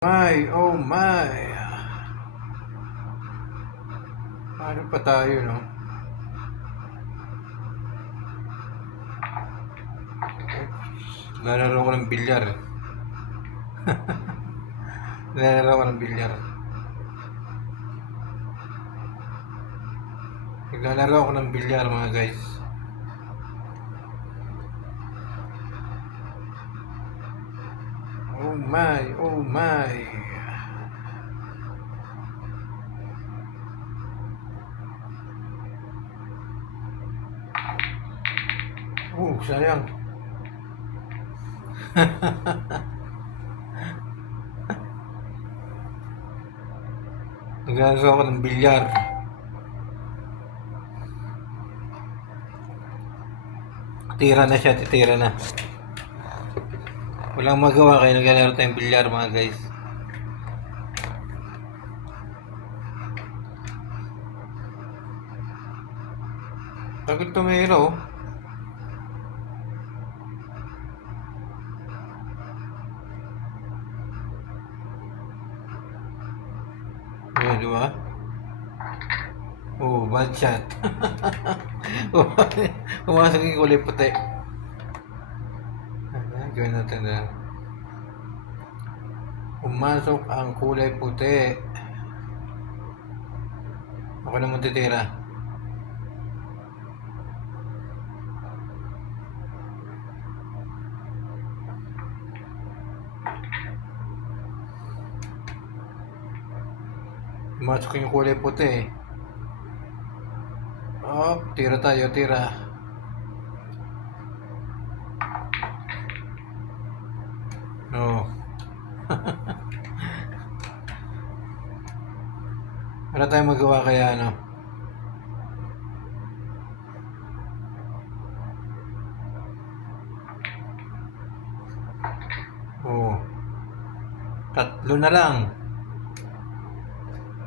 My, oh my. Ano pa tayo, no? Lalaro ko ng bilyar. Lalaro ko ng bilyar. Naglalaro ako ng bilyar, mga guys. Oh my, oh my. Sayang. Naglalaro ako ng bilyar. Tira na siya, titira na. Walang magawa kayo, naglalaro tayong bilyar, mga guys. Takot tumira, oh. Oh, di ba? Oh, bad shot. Pumasok yung kulay puti. Gawin natin na. Pumasok ang kulay puti. Ako naman titira. Pumasok yung kulay puti. Oh, tira tayo, tira. No. Wala tayong magawa kaya ano. Oh. Tatlo na lang.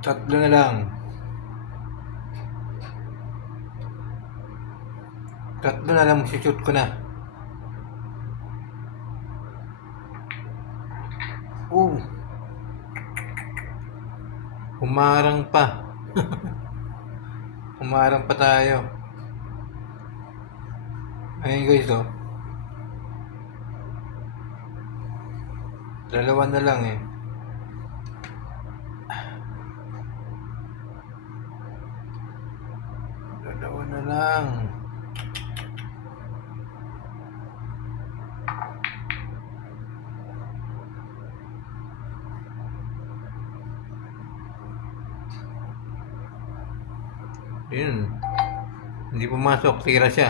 Tatlo na lang. Tatlo na lang, shoot ko na. Oh. Umarang pa. Umarang pa tayo. Ayun guys, oh. Dalawa na lang eh. Dalawa na lang. Yun. Hindi pumasok. Tira siya.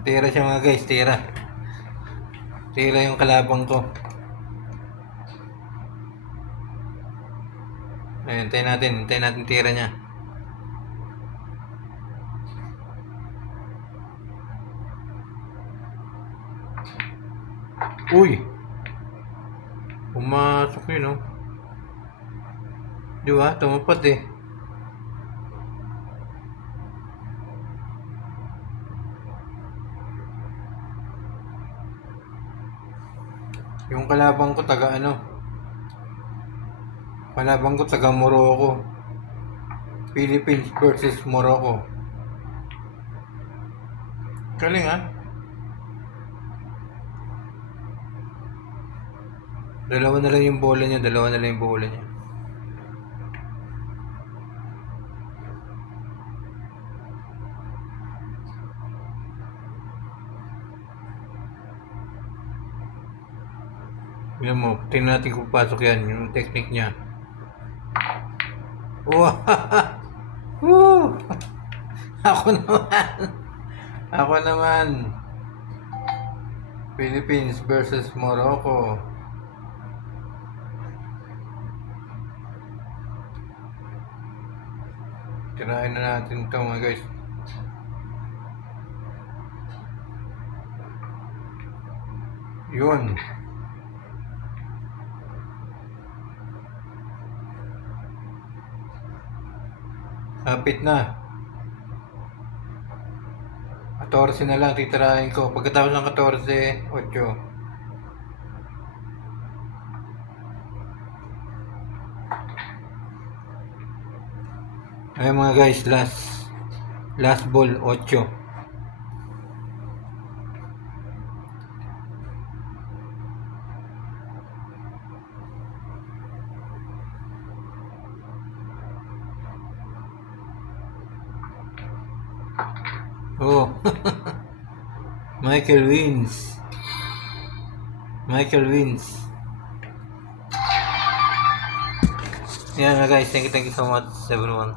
Tira siya, mga guys. Tira. Tira yung kalabang ko. Ayun, hintayin natin. Hintayin natin tira niya. Uy! Pumasok yun, oh. Di ba? Tumapat eh. Yung kalabang ko taga ano? Kalabang ko taga Morocco. Philippines versus Morocco. Galing, ha? Dalawa na lang yung bola niya. Dalawa na lang yung bola niya. Tignan mo, tingnan natin kung pasok yan, yung technique niya. Wow! Woo! Ako naman! Ako naman! Philippines versus Morocco. Tirahin na natin ito, mga guys. Yun. Kapit na. 14 na lang titirahin ko. Pagkatapos ng 14, 8. Ayun mga guys, last ball 8. Oh. Michael wins. Michael wins. Yan mga guys, thank you so much everyone.